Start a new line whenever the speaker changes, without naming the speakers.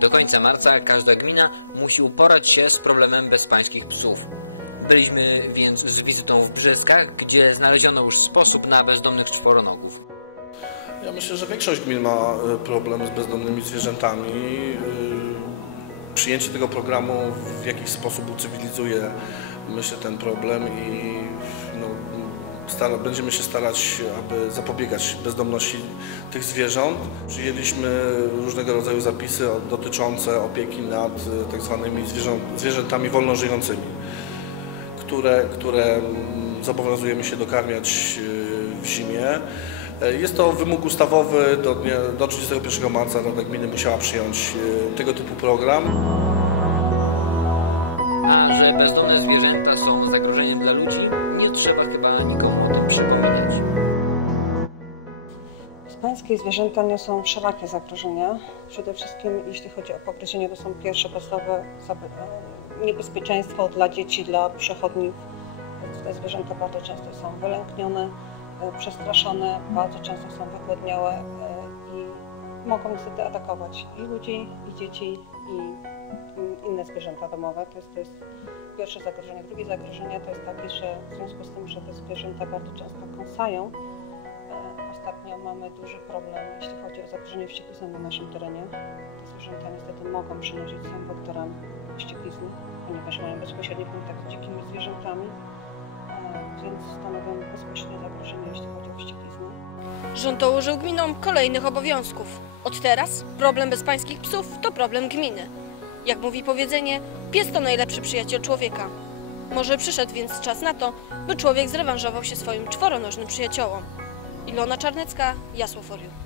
Do końca marca każda gmina musi uporać się z problemem bezpańskich psów. Byliśmy więc z wizytą w Brzeskach, gdzie znaleziono już sposób na bezdomnych czworonogów.
Ja myślę, że większość gmin ma e, problem z bezdomnymi zwierzętami. E, Przyjęcie tego programu w jakiś sposób ucywilizuje, myślę, ten problem i no, stara, będziemy się starać, aby zapobiegać bezdomności tych zwierząt. Przyjęliśmy różnego rodzaju zapisy dotyczące opieki nad e, tak zwanymi zwierzętami wolno żyjącymi które, które mm, zobowiązujemy się dokarmiać w zimie. E, Jest to wymóg ustawowy, do, dnia, do 31 marca Rada Gminy musiała przyjąć y, tego typu program.
A że bezdomne zwierzęta są zagrożeniem dla ludzi, nie trzeba chyba nikomu o tym przypominać.
Pańskie zwierzęta niosą wszelakie zagrożenia. Przede wszystkim jeśli chodzi o pogryzienie, to są pierwsze podstawowe e, niebezpieczeństwo dla dzieci, dla przechodniów. Te zwierzęta bardzo często są wylęknione, e, przestraszone, bardzo często są wygłodniałe e, i mogą niestety atakować i ludzi, i dzieci, i mm, inne zwierzęta domowe. To jest, to jest pierwsze zagrożenie. Drugie zagrożenie to jest takie, że w związku z tym, że te zwierzęta bardzo często kąsają, E, Ostatnio mamy duży problem, jeśli chodzi o zagrożenie wścieklizną na naszym terenie. Te zwierzęta niestety mogą przynosić są wektorami wścieklizny, ponieważ mają bezpośredni kontakt z dzikimi zwierzętami, więc stanowią bezpośrednie zagrożenie, jeśli chodzi o wściekliznę.
Rząd dołożył gminom kolejnych obowiązków. Od teraz problem bezpańskich psów to problem gminy. Jak mówi powiedzenie, pies to najlepszy przyjaciel człowieka. Może przyszedł więc czas na to, by człowiek zrewanżował się swoim czworonożnym przyjaciołom. Ilona Czarnecka, Jasło For You.